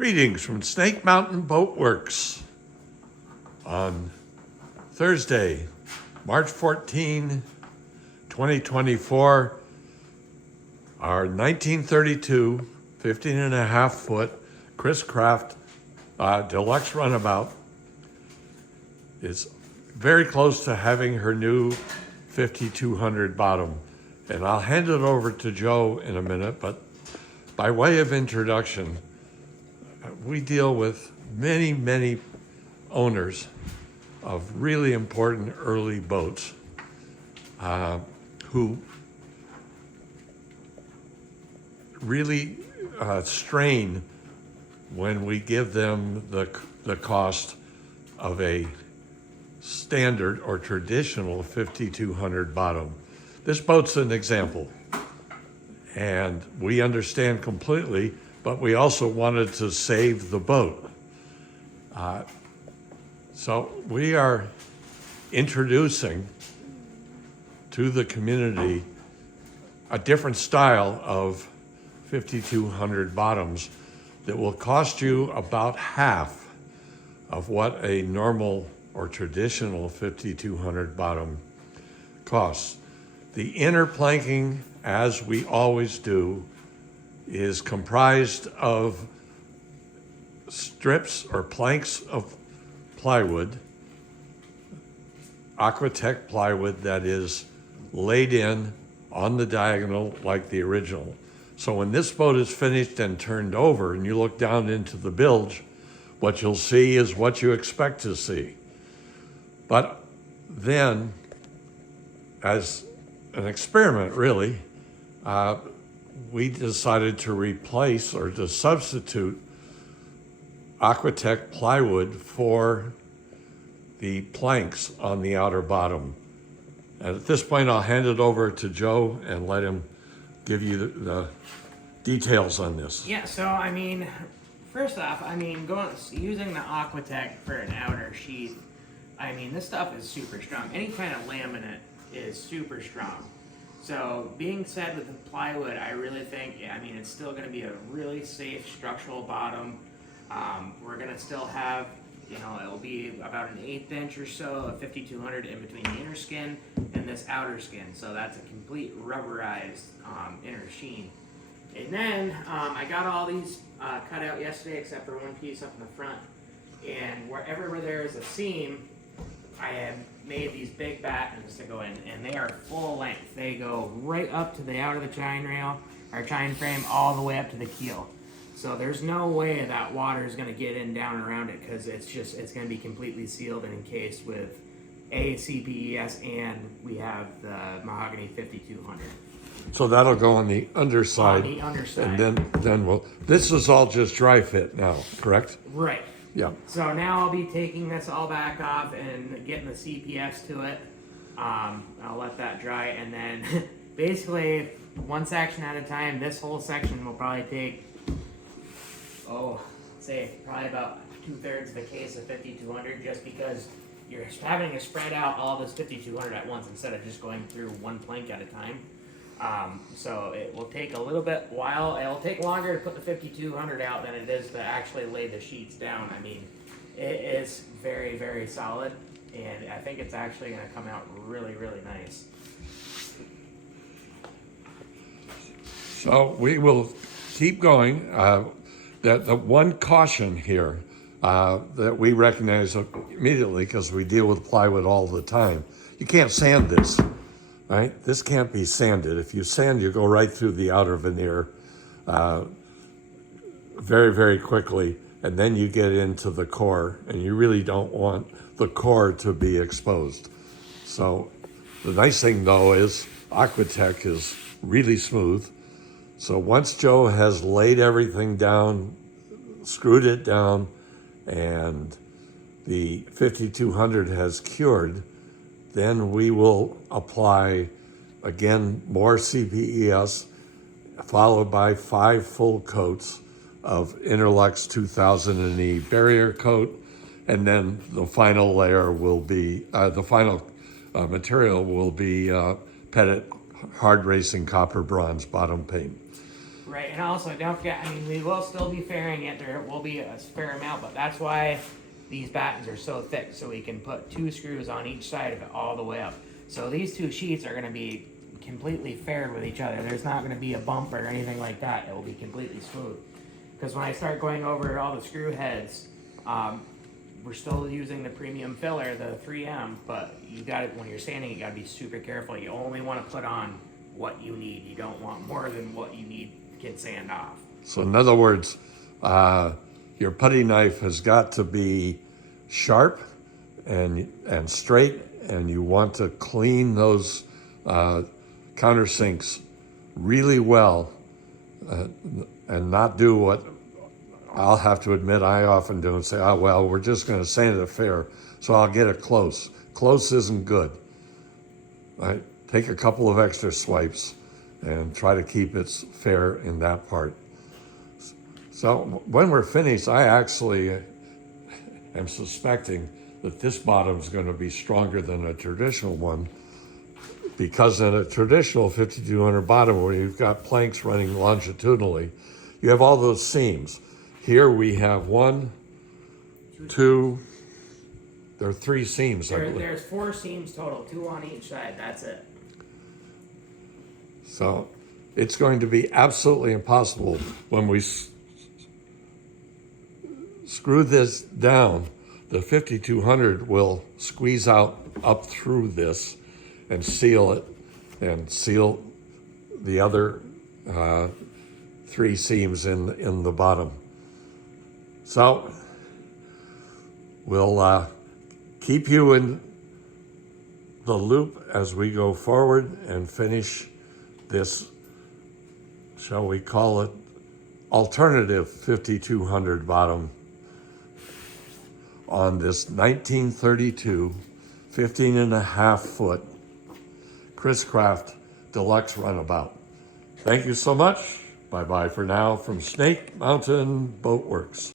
Greetings from Mountain Boatworks on Thursday, March 14, 2024. Our 1932 15.5 foot Chris Craft deluxe runabout is very close to having her new 5200 bottom. And I'll hand it over to Joe in a minute, but by way of introduction, we deal with many owners of really important early boats who really strain when we give them the cost of a standard or traditional 5200 bottom. This boat's an example, and we understand completely, but we also wanted to save the boat. So we are introducing to the community a different style of 5200 bottoms that will cost you about half of what a normal or traditional 5200 bottom costs. The inner planking, as we always do, is comprised of strips or planks of plywood, Aquatech plywood that is laid in on the diagonal like the original. So when this boat is finished and turned over and you look down into the bilge, what you'll see is what you expect to see. But then, as an experiment really, we decided to replace or to substitute Aquatech plywood for the planks on the outer bottom. And at this point, I'll hand it over to Joe and let him give you the details on this. Yeah, so I mean, first off, using the Aquatech for an outer sheath, I mean, this stuff is super strong. Any kind of laminate is super strong. So being said with the plywood, I really think, it's still going to be a really safe structural bottom. We're going to still have, it'll be about an 1/8 inch or so of 5200 in between the inner skin and this outer skin. So that's a complete rubberized inner sheen. And then I got all these cut out yesterday except for one piece up in the front. And wherever there is a seam, I have made these big battens to go in, and they are full length. They go right up to the out of the chine rail, or chine frame, all the way up to the keel. So there's no way that water is going to get in down around it, because it's going to be completely sealed and encased with CPES, and we have the mahogany 5200. So that'll go on the underside. On the underside. And then this is all just dry fit now, correct? Right. Yeah. So now I'll be taking this all back off and getting the CPS to it. I'll let that dry, and then basically one section at a time. This whole section will probably take, probably about 2/3 of a case of 5200, just because you're having to spread out all this 5200 at once instead of just going through one plank at a time. So it will take a little bit while. It'll take longer to put the 5200 out than it is to actually lay the sheets down. I mean, it is very solid, and I think it's actually going to come out really nice. So we will keep going. The one caution here that we recognize immediately, because we deal with plywood all the time, you can't sand this. Right? This can't be sanded. If you sand, you go right through the outer veneer very quickly, and then you get into the core, and you really don't want the core to be exposed. So the nice thing, though, is Aquatech is really smooth. So once Joe has laid everything down, screwed it down, and the 5200 has cured, then we will apply, again, more CPES, followed by 5 full coats of Interlux 2000 barrier coat, and then the final layer will be, the final material will be Pettit hard racing copper bronze bottom paint. Right, and also don't forget, I mean, we will still be fairing it. There will be a fair amount, but that's why these battens are so thick, so we can put 2 screws on each side of it all the way up. So these 2 sheets are going to be completely faired with each other. There's not going to be a bump or anything like that. It will be completely smooth. Because when I start going over all the screw heads, we're still using the premium filler, the 3M, but you got it when you're sanding. You got to be super careful. You only want to put on what you need. You don't want more than what you need to get sand off. So in other words, your putty knife has got to be sharp and straight, and you want to clean those countersinks really well, and not do what I'll have to admit I often do and say, oh, well, we're just going to sand it fair, so I'll get it close. Close isn't good. Right? Take a couple of extra swipes and try to keep it fair in that part. So when we're finished, I actually am suspecting that this bottom is going to be stronger than a traditional one, because in a traditional 5200 bottom where you've got planks running longitudinally, you have all those seams. Here we have 1, 2, there are 3 seams. There's 4 seams total, 2 on each side, that's it. So it's going to be absolutely impossible when we screw this down. The 5200 will squeeze out up through this and seal it, and seal the other 3 seams in the bottom. So we'll keep you in the loop as we go forward and finish this, shall we call it, alternative 5200 bottom on this 1932 15.5 foot Chris Craft Deluxe Runabout. Thank you so much. Bye-bye for now from Snake Mountain Boatworks.